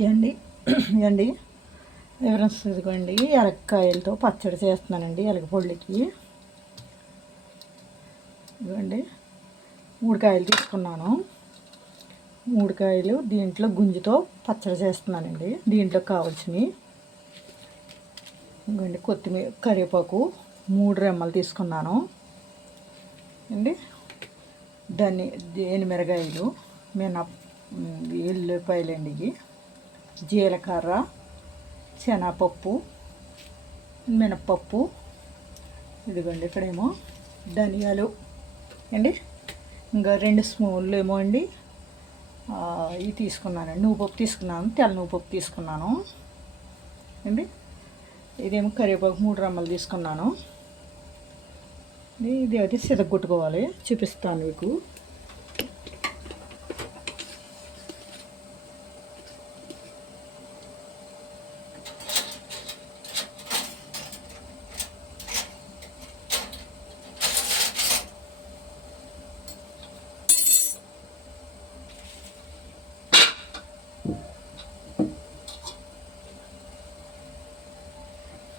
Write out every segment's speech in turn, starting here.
ఇవ్వండి ఇవ్వండి ఫ్రెండ్స్, ఇదిగోండి ఎలక్కాయలతో పచ్చడి చేస్తున్నానండి. ఎలగపొళ్ళకి ఇదిగోండి 3 కాయలు తీసుకున్నాను. 3 కాయలు దీంట్లో గుంజుతో పచ్చడి చేస్తున్నానండి. దీంట్లో కావాల్సినవి ఇదిగోండి కొత్తిమీర, కరివేపాకు 3 రెమ్మలు తీసుకున్నాను అండి. ఎనిమిరగాయలు, ఎల్లిపాయలండి, ఇవి జీలకర్ర, శనగపప్పు, మినప్పప్పు, ఇదిగోండి ఇక్కడేమో ధనియాలు అండి. ఇంకా 2 స్పూన్లు ఏమో అండి ఇవి తీసుకున్నానండి. నువ్వుపప్పు తీసుకున్నాను, తెల్ల నువ్వుపప్పు తీసుకున్నాను అండి. ఇదేమో కరివేపాకు 3 రెమ్మలు తీసుకున్నాను. ఇది అయితే సిదగొట్టుకోవాలి, చూపిస్తాను మీకు.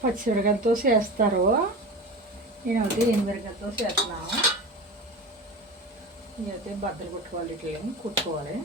పచ్చిమిరకాయలతో చేస్తారు, నేనైతే ఎనిమిరకాయలతో చేస్తున్నాను. నేనైతే బద్దలు కొట్టుకోవాలి, ఇట్లా కుట్టుకోవాలి.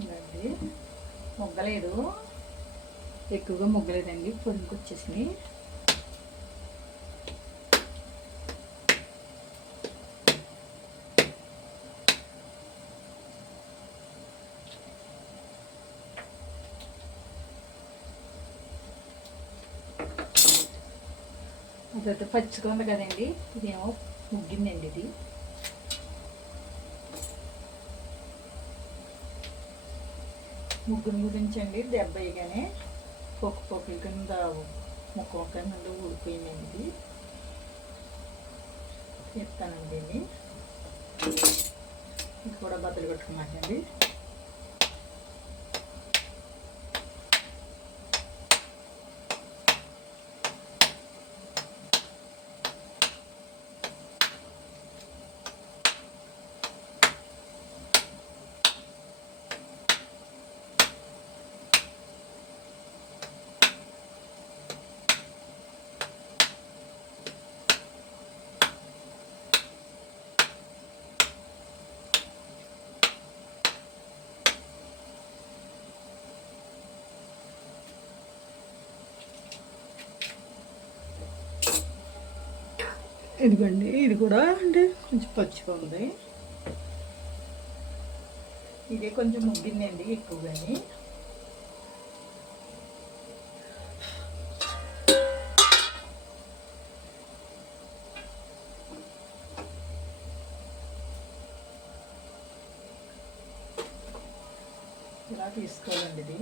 ఇదండి మొగ్గలేదు, ఎక్కువగా మొగ్గలేదండి, పొడికి వచ్చేసినాయి. అదైతే పచ్చిగా ఉంది కదండి, ఇదేమో ముగ్గిందండి. ఇది ముగ్గురు గురించి అండి, దెబ్బయ్యగానే పొక్కుల కింద ముక్క కింద ఊడిపోయిందండి. ఇది చెప్తానండి, ఇది కూడా బద్దలు కొట్టుకున్నాకండి. ఇదిగోండి, ఇది కూడా అంటే కొంచెం పచ్చిగా ఉంది. ఇదే కొంచెం ముగ్గిందండి ఎక్కువగాని. ఇలా తీసుకోవాలండి ఇది.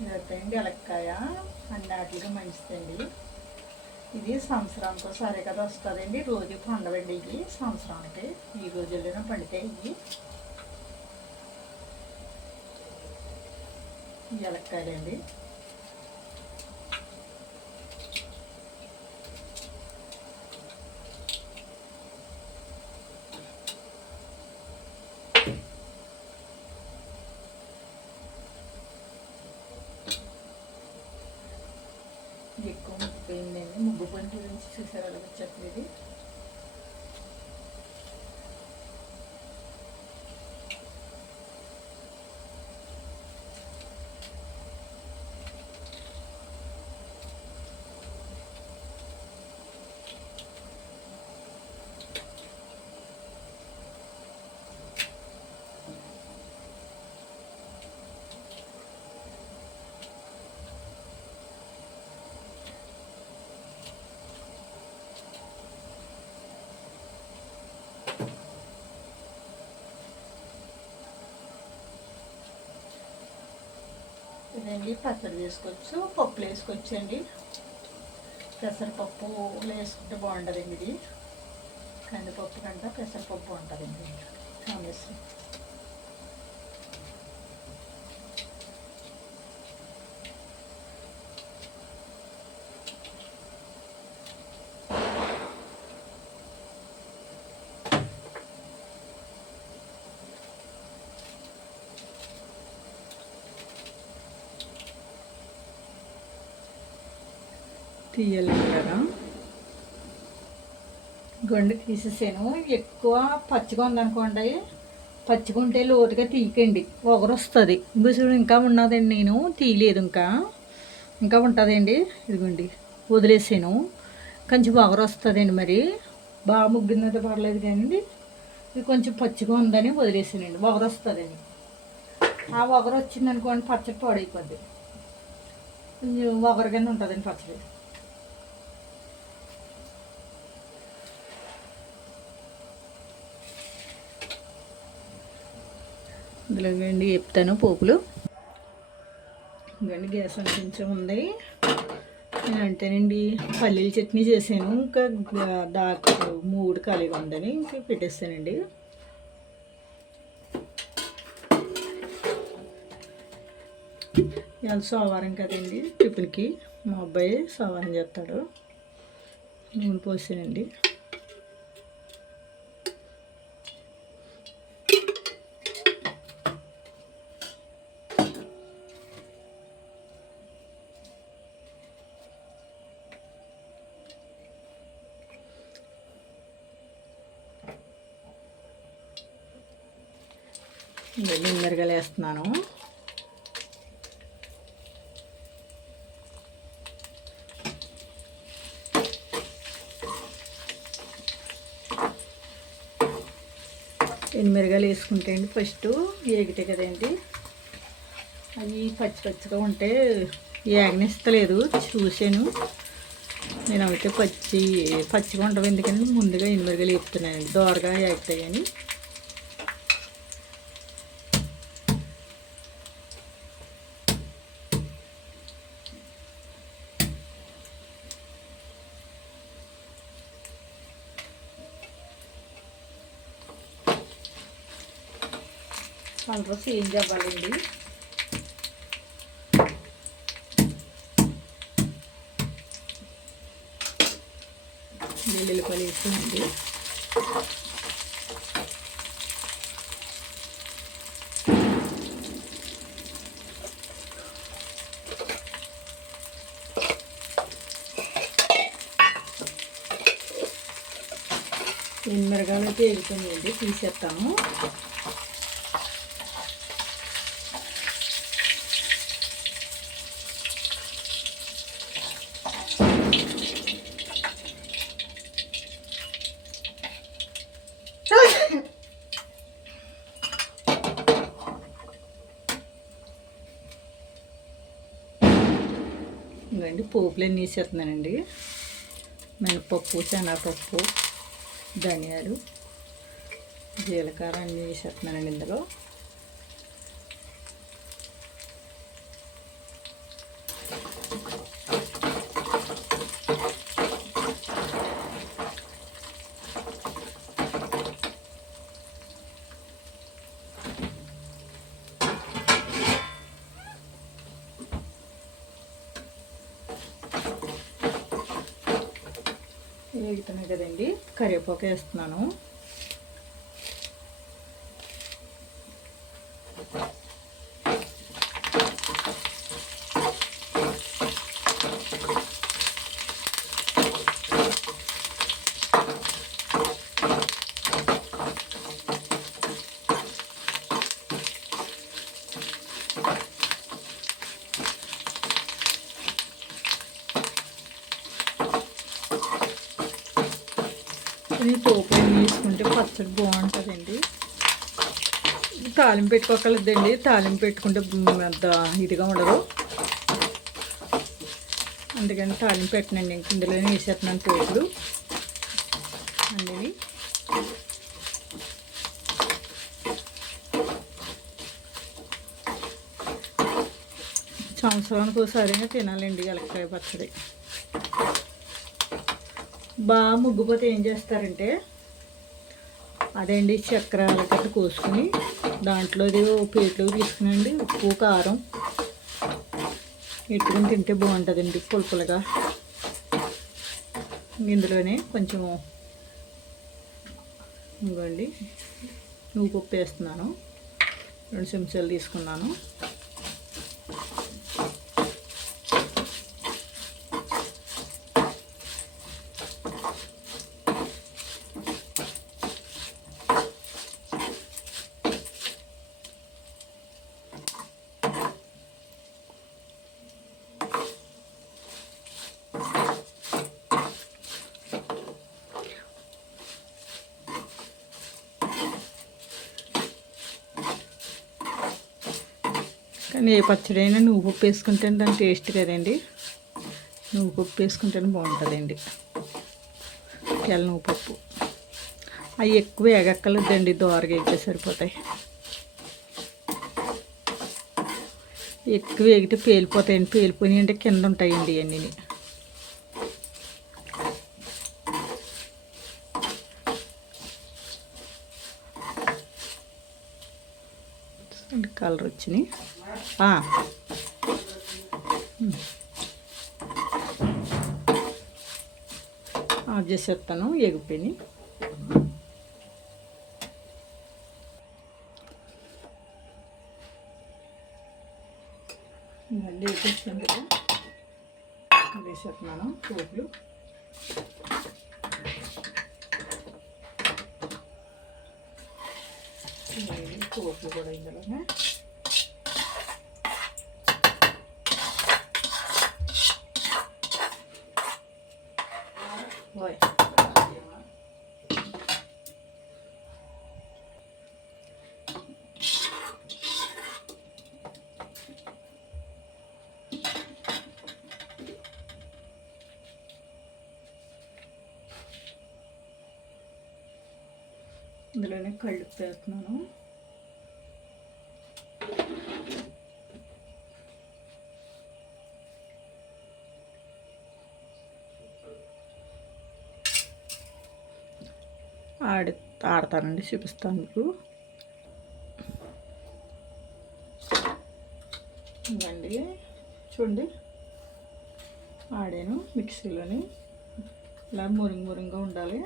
ఇదండి ఎలక్కాయ, అన్నిటిగా మంచిదండి. ఇది సంవత్సరానికి ఒకసారి కదా వస్తుందండి, రోజు పండవండి. ఇది సంవత్సరానికి ఈ రోజుల్లోనే పండుతాయి ఈ ఎలక్కాయలండి. ఎక్కువ ముగ్గిపోయిందండి. ముగ్గు పని గురించి చూసారు అలాగే చెప్పలేదు. ఇదండి పచ్చడి వేసుకోవచ్చు, పప్పులు వేసుకోవచ్చు అండి. పెసరపప్పు వేసుకుంటే బాగుంటుందండి. ఇది కందిపప్పు కంటే పెసరపప్పు బాగుంటుందండి కాంబినేషన్. తీయాలి కదా, గొండు తీసేసాను. ఎక్కువ పచ్చిగా ఉందనుకోండి, పచ్చిగా ఉంటే లోతుగా తీయకండి, ఒగరు వస్తుంది. చూడు ఇంకా ఉన్నదండి, నేను తీయలేదు, ఇంకా ఉంటుందండి. ఇదిగోండి వదిలేసాను, కొంచెం ఒగరు వస్తుందండి. మరి బాగా ముగ్గిందంటే పర్లేదు కానీ ఇది కొంచెం పచ్చిగా ఉందని వదిలేసానండి. ఒగరు వస్తుందండి. ఆ ఒగరు వచ్చిందనుకోండి పచ్చడి పాడైపోద్ది. కొంచెం ఒగరుగానే ఉంటుందండి పచ్చడి. ఇందులో వేయండి చెప్తాను పోపులు. ఇవన్నీ గ్యాస్ కొంచెం ఉంది. నేను అంటేనండి పల్లీల చట్నీ చేశాను, ఇంకా దాకా 3 ఖాళీగా ఉందని ఇంకా పెట్టేస్తానండి. ఇవాళ సోమవారం కదండి, టిఫిన్కి మా అబ్బాయి సోమవారం చేస్తాడు. నూనె పోసానండి. మిరగాయలు వేస్తున్నాను. మిరగాయలు వేసుకుంటే అండి ఫస్ట్ ఏగితే కదండి, అవి పచ్చి పచ్చిగా ఉంటే ఏగనిస్తలేదు. చూశాను నేను, అయితే పచ్చిగా ఉండవు. ఎందుకంటే ముందుగా మిరగాయలు వేపుతున్నానండి, దోరగా ఏగుతాయని. కలర్ చేంజ్ అవ్వాలండి. వెల్లుల్లిపాయలు వేసుకోండి. మిరగాయలు అయితే వేగుతున్నాయండి, తీసేస్తాము. ఇంకండి పోపులన్నీ వేసేస్తున్నానండి. మినపప్పు, శనగపప్పు, ధనియాలు, జీలకర్ర అన్నీ వేసేస్తున్నానండి ఇందులో. వేగుతున్నాయి కదండి, కరివేపాకు వేస్తున్నాను. వేసుకుని పోపు వేసుకుంటే పచ్చడి బాగుంటుందండి. తాలింపు పెట్టుకోగలదండి, తాలింపు పెట్టుకుంటే అంత ఇదిగా ఉండదు. అందుకని తాలింపు పెట్టనండి, ఇంక ఇందులోనే వేసేస్తున్నాను పోపులు అన్నీ. సంవత్సరానికి ఒకసారిగా తినాలండి ఎలక్కాయ పచ్చడి. బాగా ముగ్గుపోతే ఏం చేస్తారంటే అదేండి చక్కెర అలకట్టు కోసుకుని దాంట్లోది ప్లేట్లో తీసుకునండి ఉప్పు కారం పెట్టుకుని తింటే బాగుంటుందండి పులుపులుగా. ఇందులోనే కొంచెం ఇంకోండి నువ్వు పప్పు వేస్తున్నాను, 2 చెంచాలు తీసుకున్నాను. కానీ ఏ పచ్చడి అయినా నువ్వు పప్పు వేసుకుంటేనే దాని టేస్ట్ కదండి. నువ్వు పప్పు వేసుకుంటేనే బాగుంటుందండి. తెల్ల నువ్వు పప్పు అవి ఎక్కువ ఎగక్కలేదండి, దోరగా అయితే సరిపోతాయి. ఎక్కువ ఎగితే పేలిపోతాయండి, పేలిపోయి అంటే కింద ఉంటాయండి అన్నీ. కలర్ వచ్చినాయి. ఆఫ్ చేసేస్తాను, ఎగిపోయి. మళ్ళీ వేసేస్తాను కదా, వేసేస్తున్నాను పోపులు. పోపులు కూడా ఇందులోనే ఇందులోనే కళ్ళు వేస్తున్నాను. ఆడతానండి, చూపిస్తాను మీకు. ఇవ్వండి చూడండి, ఆడాను మిక్సీలోని. ఇలా మురింగా ఉండాలి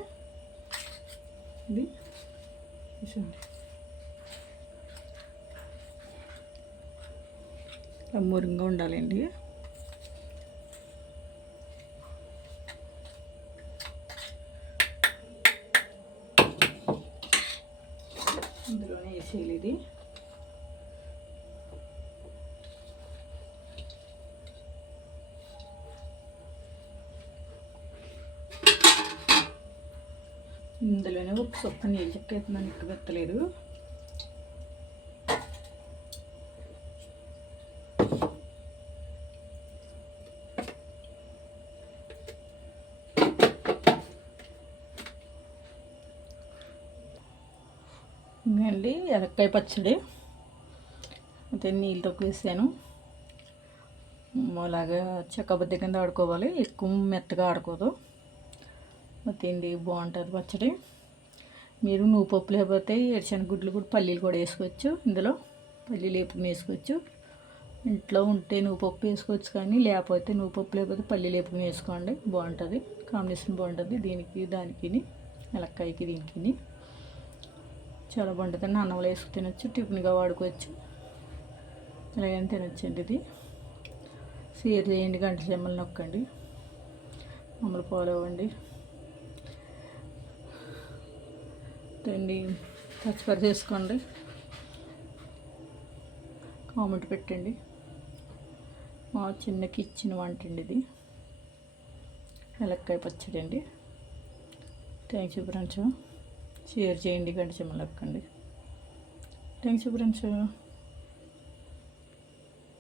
ఇది చూడండి, ఇలా మురింగా ఉండాలండి. ఇందులోనే వేసేయాలి ఇది. ఇందులోనే ఒక సొప్ప నీళ్ళు చెక్కేస్తున్నాను, ఇక్కడ పెట్టలేదు. ఇంకండి ఎలక్కాయ పచ్చడి అయితే నీళ్ళతో వేసాను. అలాగా చెక్కబద్ద కింద ఆడుకోవాలి, ఎక్కువ మెత్తగా ఆడుకోదు. తిండి బాగుంటుంది పచ్చడి. మీరు నువ్వు పప్పు లేకపోతే ఏరుశనగ గుడ్లు కూడా, పల్లీలు కూడా వేసుకోవచ్చు. ఇందులో పల్లీలు వేపుకుని వేసుకోవచ్చు. ఇంట్లో ఉంటే నువ్వు పప్పు వేసుకోవచ్చు, కానీ లేకపోతే నువ్వు పప్పు లేకపోతే పల్లీలు వేపుకుని వేసుకోండి, బాగుంటుంది. కాంబినేషన్ బాగుంటుంది దీనికి దానికి, ఎలక్కాయకి దీనికి చాలా బాగుంటుంది. అన్నంలో వేసుకు తినొచ్చు, టిఫిన్గా వాడుకోవచ్చు, ఇలాగైనా తినొచ్చండి. ఇది షేర్ చేయండి, గంట చెమ్మలు నొక్కండి, మమ్మల్ని ఫాలో అవ్వండి. దాన్ని సబ్స్క్రైబ్ చేసుకోండి, కామెంట్ పెట్టండి. మా చిన్న కిచెన్ వంట అండి ఇది, ఎలక్కాయ పచ్చడి అండి. Thanks you friends. షేర్ చేయండి, గంట చెమ్మలక్కండి. Thanks you friends.